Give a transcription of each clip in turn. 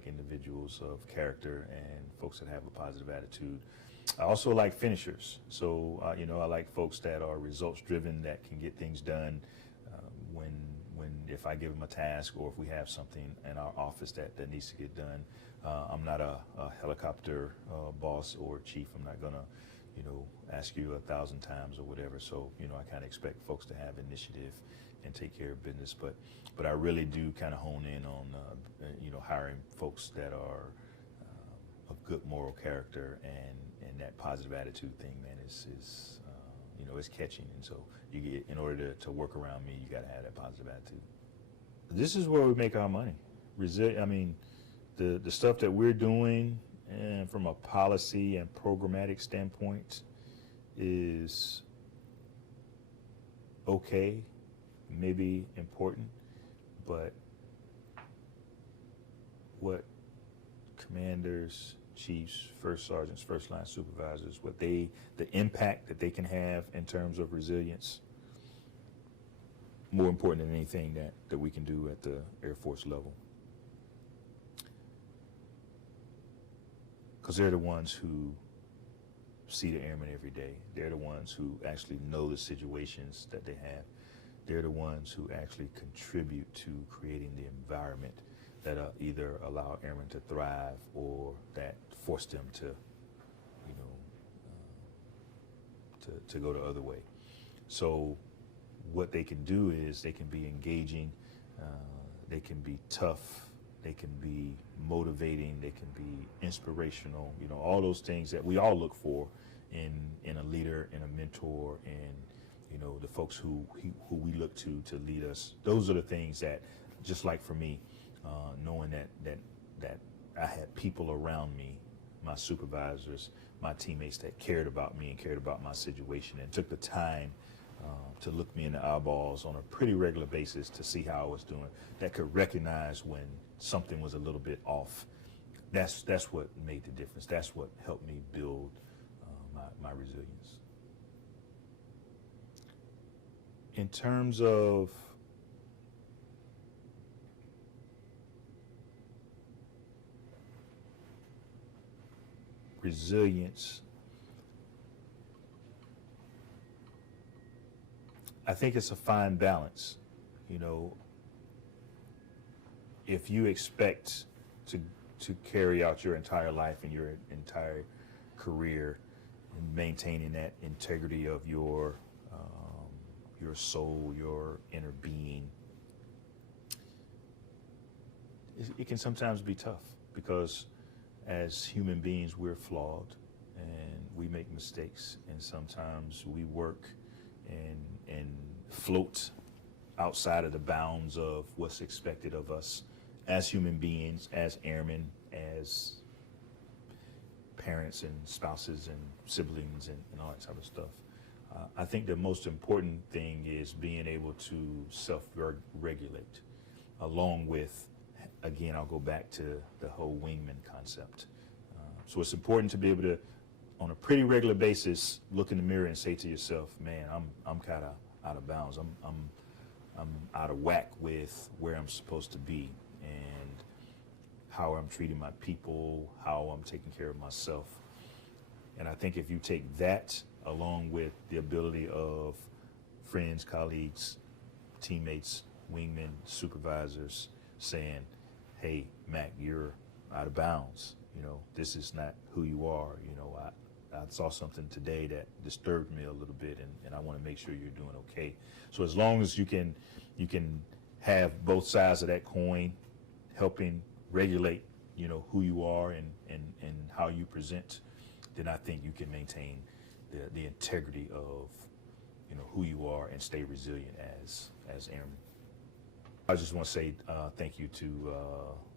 like individuals of character and folks that have a positive attitude. I also like finishers. So, you know, I like folks that are results driven, that can get things done if I give them a task, or if we have something in our office that needs to get done. I'm not a helicopter boss or chief. I'm not gonna, you know, ask you 1,000 times or whatever. So, you know, I kind of expect folks to have initiative and take care of business. But I really do kind of hone in on, you know, hiring folks that are of good moral character, and that positive attitude thing, man, is you know, it's catching. And so you get, in order to work around me, you got to have that positive attitude. This is where we make our money. I mean, the stuff that we're doing, and from a policy and programmatic standpoint, is okay, maybe important, but what commanders, chiefs, first sergeants, first line supervisors, the impact that they can have in terms of resilience, more important than anything that we can do at the Air Force level. Because they're the ones who see the airmen every day. They're the ones who actually know the situations that they have. They're the ones who actually contribute to creating the environment that either allow airmen to thrive or that force them to, you know, to go the other way. So what they can do is they can be engaging, they can be tough, they can be motivating, they can be inspirational, you know, all those things that we all look for in a leader, in a mentor, and, you know, the folks who we look to lead us. Those are the things that, just like for me, knowing that I had people around me, my supervisors, my teammates, that cared about me and cared about my situation and took the time to look me in the eyeballs on a pretty regular basis to see how I was doing, that could recognize when something was a little bit off. That's what made the difference. That's what helped me build my resilience. In terms of resilience, I think it's a fine balance. You know, if you expect to carry out your entire life and your entire career and maintaining that integrity of your soul, your inner being, it can sometimes be tough, because as human beings, we're flawed and we make mistakes, and sometimes we work and float outside of the bounds of what's expected of us as human beings, as airmen, as parents and spouses and siblings and all that type of stuff. I think the most important thing is being able to self-regulate, along with, again, I'll go back to the whole wingman concept. So it's important to be able to, on a pretty regular basis, look in the mirror and say to yourself, man, I'm kind of out of bounds. I'm out of whack with where I'm supposed to be and how I'm treating my people, how I'm taking care of myself. And I think if you take that along with the ability of friends, colleagues, teammates, wingmen, supervisors saying, hey, Mac, you're out of bounds. You know, this is not who you are. You know, I saw something today that disturbed me a little bit, and I want to make sure you're doing okay. So as long as you can have both sides of that coin, helping regulate, you know, who you are and how you present, then I think you can maintain the integrity of, you know, who you are and stay resilient as airmen. I just want to say thank you to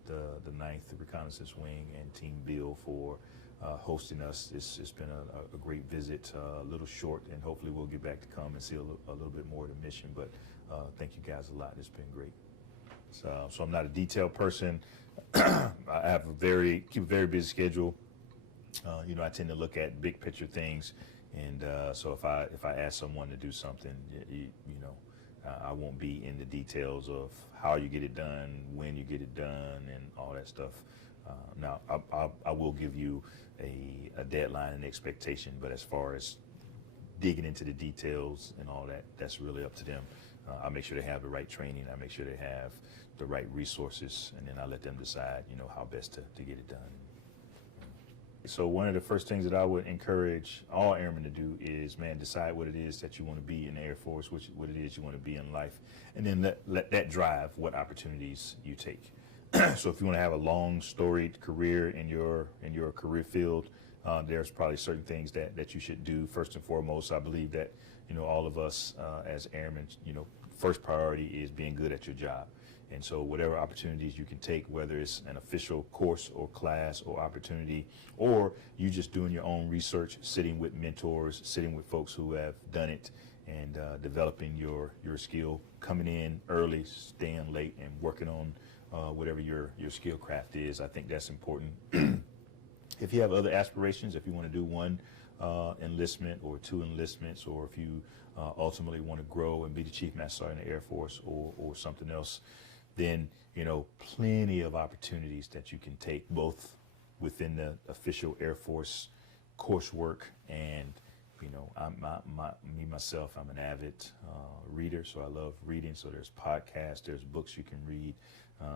the 9th Reconnaissance Wing and Team Beale for hosting us. It's been a great visit, a little short, and hopefully we'll get back to come and see a little bit more of the mission, but thank you guys a lot. It's been great. So I'm not a detailed person. I have keep a very busy schedule. You know, I tend to look at big picture things, and so if I ask someone to do something, you know, I won't be in the details of how you get it done, when you get it done, and all that stuff. Now, I will give you a deadline and expectation, but as far as digging into the details and all that, that's really up to them. I make sure they have the right training. I make sure they have the right resources, and then I let them decide, you know, how best to get it done. So one of the first things that I would encourage all airmen to do is, man, decide what it is that you want to be in the Air Force, what it is you want to be in life, and then let that drive what opportunities you take. So if you want to have a long, storied career in your career field, there's probably certain things that you should do. First and foremost, I believe that, you know, all of us as airmen, you know, first priority is being good at your job. And so whatever opportunities you can take, whether it's an official course or class or opportunity, or you just doing your own research, sitting with mentors, sitting with folks who have done it, and developing your skill, coming in early, staying late, and working on whatever your skill craft is. I think that's important. If you have other aspirations, if you want to do one enlistment or two enlistments, or if you ultimately want to grow and be the Chief Master Sergeant in the Air Force or something else, then, you know, plenty of opportunities that you can take, both within the official Air Force coursework and, you know, myself, I'm an avid reader, so I love reading. So there's podcasts, there's books you can read.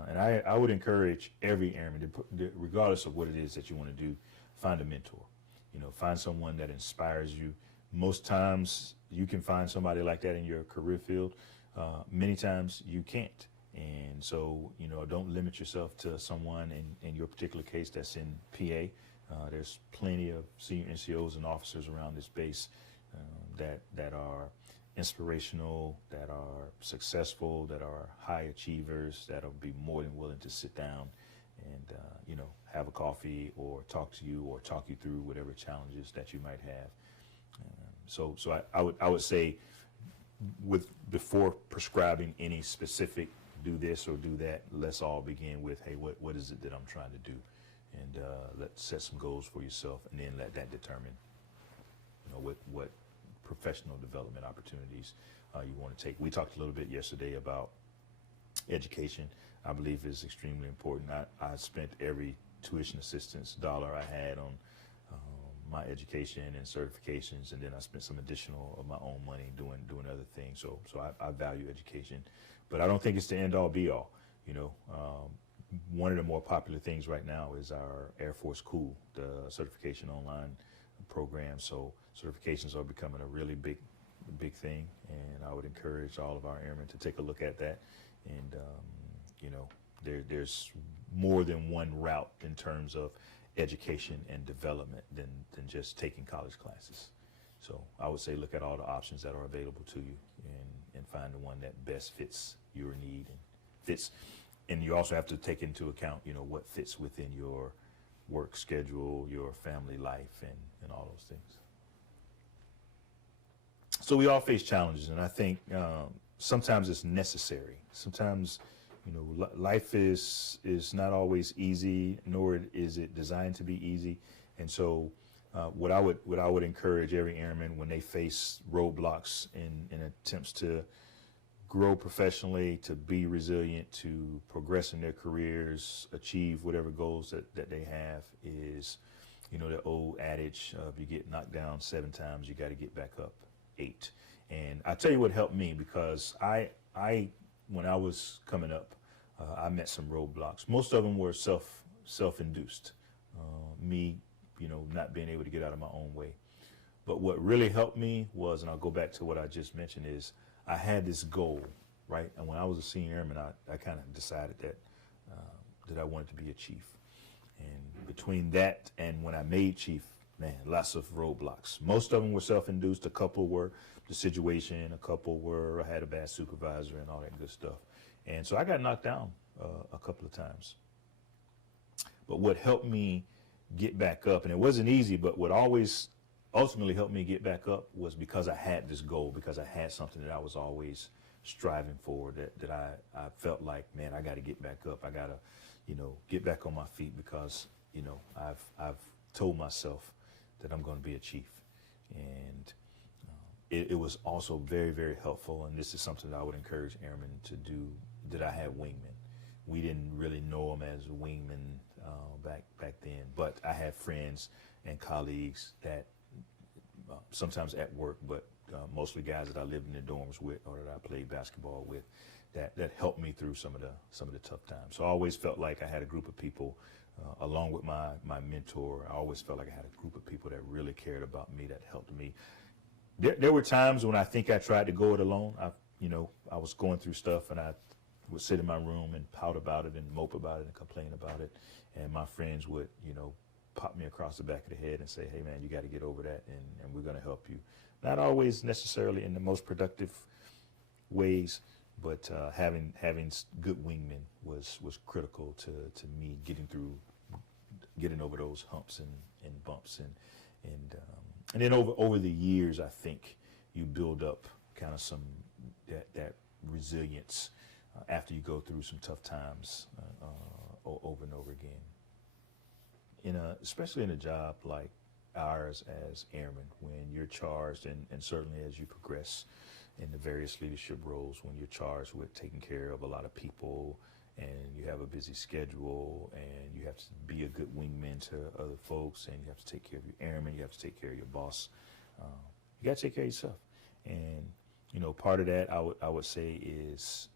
And I would encourage every airman, regardless of what it is that you want to do, find a mentor. You know, find someone that inspires you. Most times you can find somebody like that in your career field. Many times you can't. And so, you know, don't limit yourself to someone in your particular case that's in PA. There's plenty of senior NCOs and officers around this base that are inspirational, that are successful, that are high achievers, that'll be more than willing to sit down and, you know, have a coffee or talk to you or talk you through whatever challenges that you might have. So I would say, before prescribing any specific do this or do that, let's all begin with, hey, what is it that I'm trying to do? And let's set some goals for yourself, and then let that determine, you know, what professional development opportunities you want to take. We talked a little bit yesterday about education. I believe is extremely important. I spent every tuition assistance dollar I had on my education and certifications, and then I spent some additional of my own money doing other things. So I value education, but I don't think it's the end all be all. You know, one of the more popular things right now is our Air Force Cool, the certification online program. So certifications are becoming a really big thing, and I would encourage all of our airmen to take a look at that. And you know, there's more than one route in terms of education and development than just taking college classes. So I would say look at all the options that are available to you and find the one that best fits your need and fits. And you also have to take into account, you know, what fits within your work schedule, your family life, and all those things. So we all face challenges, and I think sometimes it's necessary. Sometimes, you know, life is not always easy, nor is it designed to be easy. And so what I would encourage every airman when they face roadblocks in attempts to grow professionally, to be resilient, to progress in their careers, achieve whatever goals that they have, is, you know, the old adage of you get knocked down 7 times, you got to get back up 8. And I tell you what helped me, because I when I was coming up, I met some roadblocks. Most of them were self-induced. Me, you know, not being able to get out of my own way. But what really helped me was, and I'll go back to what I just mentioned, is I had this goal, right? And when I was a senior airman, I kind of decided that I wanted to be a chief. And between that and when I made chief, man, lots of roadblocks. Most of them were self-induced. A couple were the situation. A couple were I had a bad supervisor and all that good stuff. And so I got knocked down a couple of times. But what helped me get back up, and it wasn't easy, but what always ultimately helped me get back up was because I had this goal, because I had something that I was always striving for, that I felt like, man, I got to get back up. I got to, you know, get back on my feet, because, you know, I've told myself that I'm going to be a chief. And it was also very, very helpful, and this is something that I would encourage airmen to do, that I had wingmen. We didn't really know them as wingmen back then. But I had friends and colleagues that sometimes at work, but mostly guys that I lived in the dorms with or that I played basketball with, that helped me through some of the tough times. So I always felt like I had a group of people, along with my mentor. I always felt like I had a group of people that really cared about me, that helped me. There were times when I think I tried to go it alone. I was going through stuff, and I would sit in my room and pout about it and mope about it and complain about it. And my friends would, pop me across the back of the head and say, hey man, you got to get over that, and we're going to help you. Not always necessarily in the most productive ways, but having good wingmen was critical to me getting over those humps and bumps, and then over the years, I think you build up kind of some that resilience after you go through some tough times over and over again. Especially in a job like ours as airmen, when you're charged, and certainly as you progress in the various leadership roles, when you're charged with taking care of a lot of people, and you have a busy schedule, and you have to be a good wingman to other folks, and you have to take care of your airmen, you have to take care of your boss. You got to take care of yourself. And part of that I would say is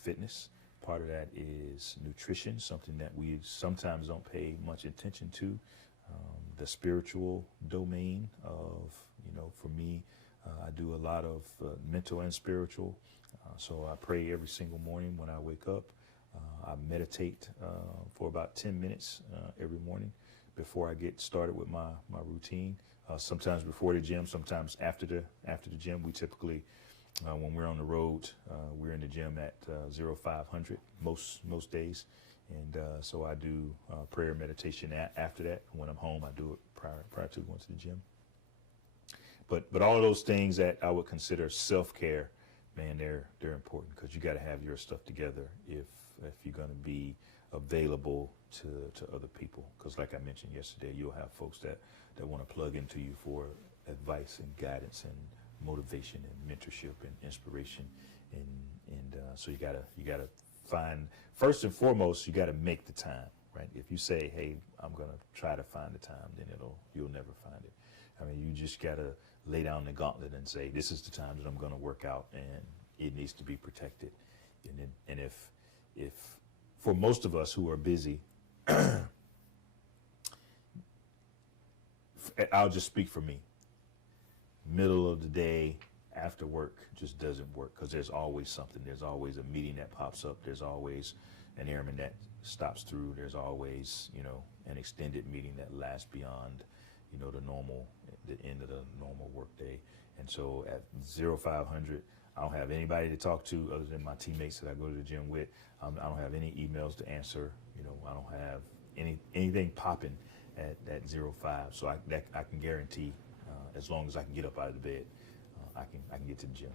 fitness. Part of that is nutrition, something that we sometimes don't pay much attention to. The spiritual domain of, for me, I do a lot of mental and spiritual. So I pray every single morning when I wake up. I meditate for about 10 minutes every morning before I get started with my routine. Sometimes before the gym, sometimes after the gym. We typically, when we're on the road, we're in the gym at 0500 most days. And so I do prayer meditation after that. When I'm home, I do it prior to going to the gym. But all of those things that I would consider self-care, man, they're important, because you got to have your stuff together if you're going to be available to other people. Because like I mentioned yesterday, you'll have folks that want to plug into you for advice and guidance and motivation and mentorship and inspiration. And so you gotta find, first and foremost, you got to make the time, right? If you say, hey, I'm going to try to find the time, then you'll never find it. I mean, you just got to lay down the gauntlet and say, this is the time that I'm going to work out, and it needs to be protected. And if for most of us who are busy, I'll just speak for me. Middle of the day, after work, just doesn't work, because there's always something. There's always a meeting that pops up. There's always an airman that stops through. There's always, an extended meeting that lasts beyond, the end of the normal work day. And so at 0500, I don't have anybody to talk to other than my teammates that I go to the gym with. I don't have any emails to answer. I don't have anything popping at 05. So I can guarantee, as long as I can get up out of the bed, I can get to the gym.